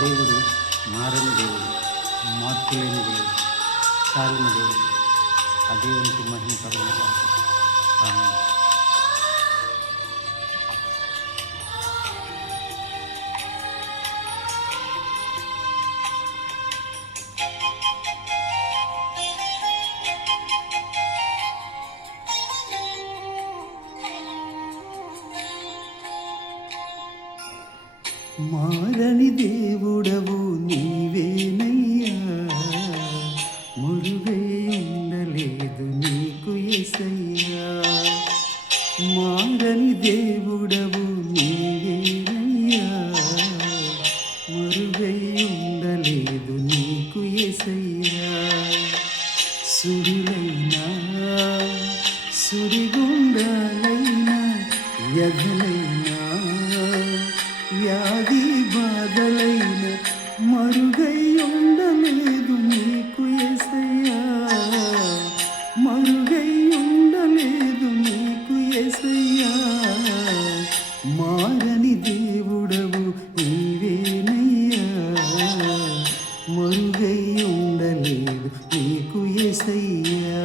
దేవుడు మారని దేవుడు, మార్పులేని దేవుడు, చాలిన దేవుడు. ఆ దేవునికి మహిమ కలుగును గాక. ఆమేన్. మారని దేవుడవు నీవేనయ్యా, మురుగై ఉండలేదు నీకు యేసయ్యా. మారని దేవుడవు నీవేనయ్యా, మురుగై ఉండలేదు నీకు యేసయ్యా. సుడిలైనా సుడిగుండాలైనా వ్యధలైనా వ్యాధి బాధలైన మరుగై ఉండలేదు నీకు యేసయ్యా, మరుగై ఉండలేదు నీకు యేసయ్యా. మారని దేవుడవు నీవేనయ్యా, మరుగై ఉండలేదు నీకు యేసయ్యా.